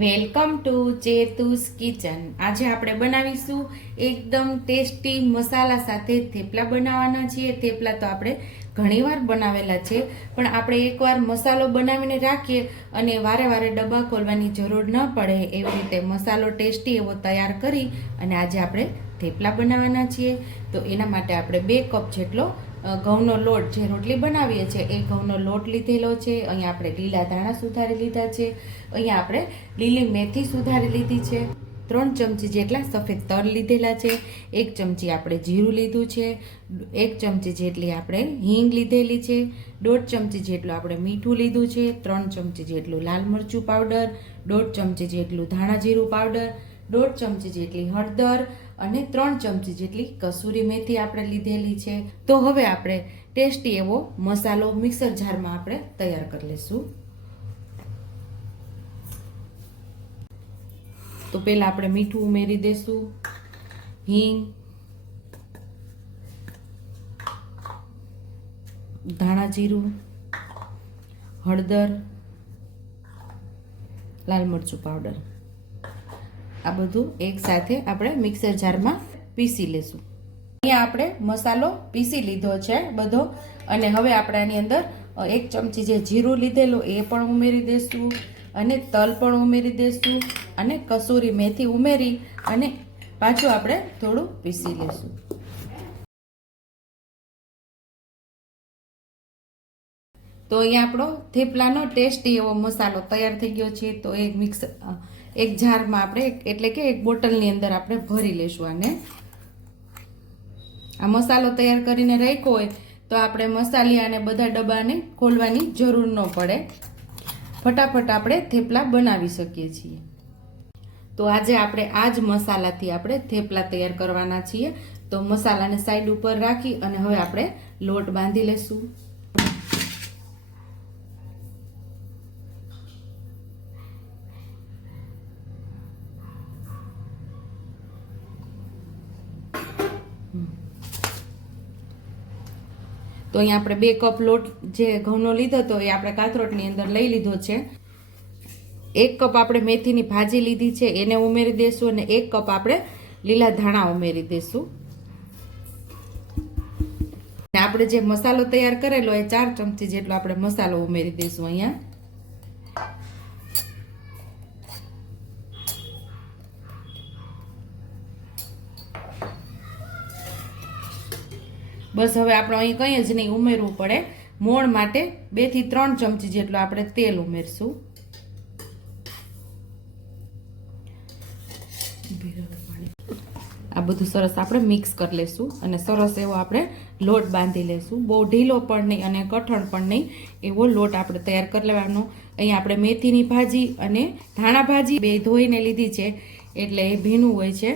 Welcome to ચેતુસ kitchen. આજે આપણે બનાવીશું એકદમ ટેસ્ટી મસાલા સાથે થેપલા બનાવવાના છીએ. થેપલા તો આપણે ઘણીવાર બનાવેલા છે, પણ આપણે એકવાર મસાલો બનાવીને રાખીએ અને વારે વારે ડબ્બા ખોલવાની જરૂર ન પડે એવી રીતે મસાલો ટેસ્ટી એવો તૈયાર કરી અને આજે આપણે થેપલા બનાવવાના છીએ. તો એના માટે આપણે 2 કપ જેટલો ઘઉંનો લોટ, જે રોટલી બનાવીએ છીએ એ ઘઉંનો લોટ લીધેલો છે. અહીંયા આપણે લીલા ધાણા સુધારી લીધા છે. અહીંયા આપણે લીલી મેથી સુધારી લીધી છે. 3 ચમચી જેટલા સફેદ તલ લીધેલા છે. 1 ચમચી આપણે જીરું લીધું છે. 1 ચમચી જેટલી આપણે હિંગ લીધેલી છે. 1.5 ચમચી જેટલું આપણે મીઠું લીધું છે. 3 ચમચી જેટલું લાલ મરચું પાવડર, 1.5 ચમચી જેટલું ધાણા જીરું પાવડર, 1.5 ચમચી જેટલી હળદર અને 3 ચમચી જેટલી કસૂરી મેથી આપણે લીધેલી છે. તો હવે આપણે ટેસ્ટી એવો મસાલો મિક્સર જારમાં આપણે તૈયાર કરી લઈશું. તો પહેલા આપણે મીઠું ઉમેરી દઈશું, હિંગ, ધાણા જીરું, હળદર, લાલ મરચું પાવડર, આ બધું એક સાથે આપણે મિક્સર જારમાં પીસી લેશું. અહીંયા આપણે મસાલો પીસી લીધો છે બધો, અને હવે આપણે આની અંદર 1 ચમચી જે જીરું લીધેલું એ પણ ઉમેરી દઈશું, અને તલ પણ ઉમેરી દઈશું, અને કસૂરી મેથી ઉમેરી અને પાછું આપણે થોડું પીસી લઈશું. તો અહીંયા આપણો થેપલાનો ટેસ્ટી એવો મસાલો તૈયાર થઈ ગયો છે. તો એક જારમાં આપણે એટલે કે એક બોટલની અંદર આપણે ભરી લઈશું આને. આ મસાલો તૈયાર કરીને રાખ્યો હોય તો આપણે મસાલિયા અને બધા ડબ્બાને ખોલવાની જરૂર ન પડે, ફટાફટ આપણે થેપલા બનાવી શકીએ છીએ. તો આજે આપણે આ જ મસાલાથી આપણે થેપલા તૈયાર કરવાના છીએ. તો મસાલાને સાઈડ ઉપર રાખી અને હવે આપણે લોટ બાંધી લઈશું. તો અહીંયા આપણે 2 કપ લોટ જે ઘઉંનો લીધો હતો એ આપણે કાથરોટની અંદર લઈ લીધો છે. 1 કપ આપણે મેથીની ભાજી લીધી છે એને ઉમેરી દઈશું, અને 1 કપ આપણે લીલા ધાણા ઉમેરી દઈશું. આપણે જે મસાલો તૈયાર કરેલો એ 4 ચમચી જેટલો આપણે મસાલો ઉમેરી દઈશું. અહીંયા બસ હવે આપણે અહીં કંઈ જ નહીં ઉમેરવું પડે. મોણ માટે 2 થી 3 ચમચી જેટલું આપણે તેલ ઉમેરશું. આ બધું સરસ આપણે મિક્સ કરી લઈશું અને સરસ એવો આપણે લોટ બાંધી લઈશું. બહુ ઢીલો પણ નહીં અને કઠણ પણ નહીં એવો લોટ આપણે તૈયાર કરી લેવાનો. અહીં આપણે મેથીની ભાજી અને ધાણા ભાજી બે ધોઈને લીધી છે એટલે એ ભીનું હોય છે,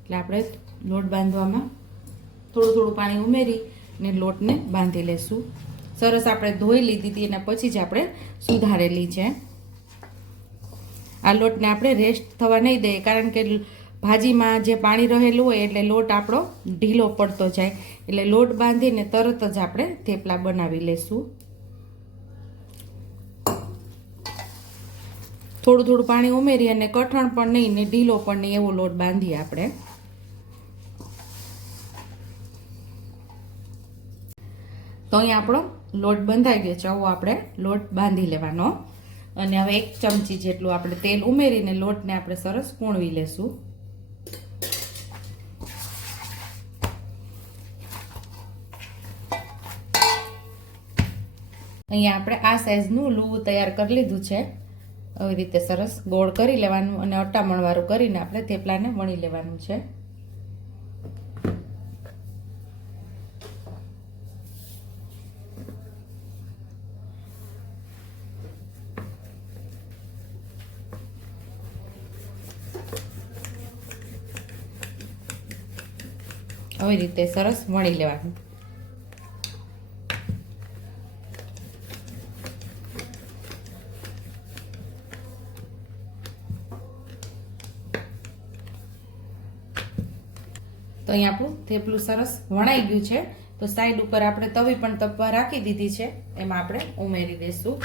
એટલે આપણે લોટ બાંધવામાં થોડું થોડું પાણી ઉમેરી અને લોટને બાંધી લઈશું. સરસ આપણે ધોઈ લીધી હતી અને પછી જ આપણે સુધારેલી છે. આ લોટને આપણે રેસ્ટ થવા નહીં દઈએ, કારણ કે ભાજીમાં જે પાણી રહેલું હોય એટલે લોટ આપણો ઢીલો પડતો જાય, એટલે લોટ બાંધીને તરત જ આપણે થેપલા બનાવી લઈશું. થોડું થોડું પાણી ઉમેરી અને કઠણ પણ નહીં ને ઢીલો પણ નહીં એવો લોટ બાંધીએ આપણે. તો અહીંયા આપણો લોટ બંધાઈ ગયો છે. આવો આપણે લોટ બાંધી લેવાનો, અને હવે 1 ચમચી જેટલું આપણે તેલ ઉમેરીને લોટને આપણે સરસ પૂણવી લેશું. અહીંયા આપણે આ સાઈઝનું લૂવું તૈયાર કરી લીધું છે. આવી રીતે સરસ ગોળ કરી લેવાનું અને અટામણવાળું કરીને આપણે થેપલાને વણી લેવાનું છે. આવી રીતે સરસ વણી લેવાનું. તો અહીંયા આપણું થેપલું સરસ વણાઈ ગયું છે. તો સાઈડ ઉપર આપણે તવી પણ તપવા રાખી દીધી છે, એમાં આપણે ઉમેરી દઈશું.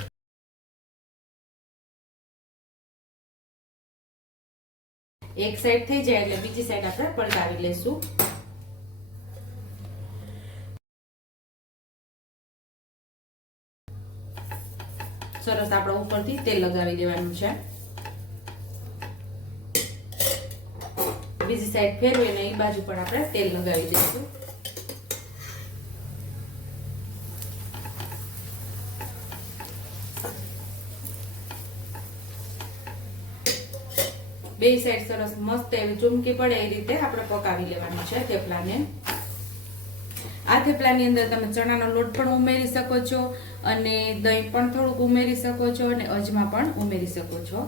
એક સાઈડ થઈ જાય એટલે બીજી સાઈડ આપણે પલટાવી લેશું. સરસ આપણે ઉપરથી તેલ લગાવી દેવાનું છે. બીજી સાઈડ ફેરવીને એ બાજુ પણ આપણે તેલ લગાવી દઈશું. બે સાઈડ સરસ મસ્ત એવી ચૂમકી પડે એ રીતે આપણે પકાવી લેવાનું છે થેપલાને. આ થેપલાની અંદર તમે ચણાનો લોટ પણ ઉમેરી શકો છો અને દહીં પણ થોડુંક ઉમેરી શકો છો અને અજમા પણ ઉમેરી શકો છો.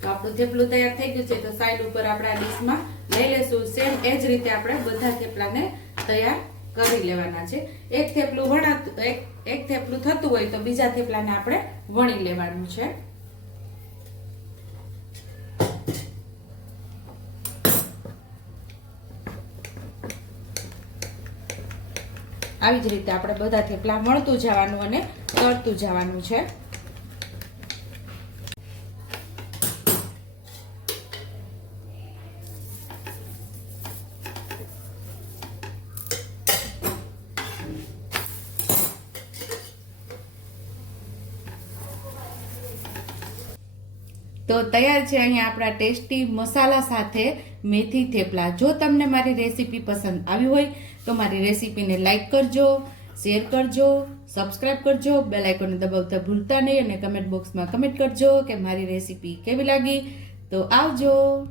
તો આપણું થેપલું તૈયાર થઈ ગયું છે. તો સાઈડ ઉપર આપણે આ ડીશમાં લઈ લેશું. સેમ એ જ રીતે આપણે બધા થેપલાને તૈયાર કરી લેવાના છે. એક થેપલું થતું હોય તો બીજા થેપલાને આપણે વણી લેવાનું છે. આવી જ રીતે આપણે બધા થેપલા વણતું જવાનું અને તળતું જવાનું છે. તો તૈયાર છે અહીંયા આપણા ટેસ્ટી મસાલા સાથે મેથી થેપલા. જો તમને મારી રેસીપી પસંદ આવી હોય તો મારી રેસીપીને લાઈક કરજો, શેર કરજો, સબસ્ક્રાઇબ કરજો, બેલ આઇકોનને દબાવતા ભૂલતા નહીં અને કમેન્ટ બોક્સમાં કમેન્ટ કરજો કે મારી રેસીપી કેવી લાગી. તો આવજો.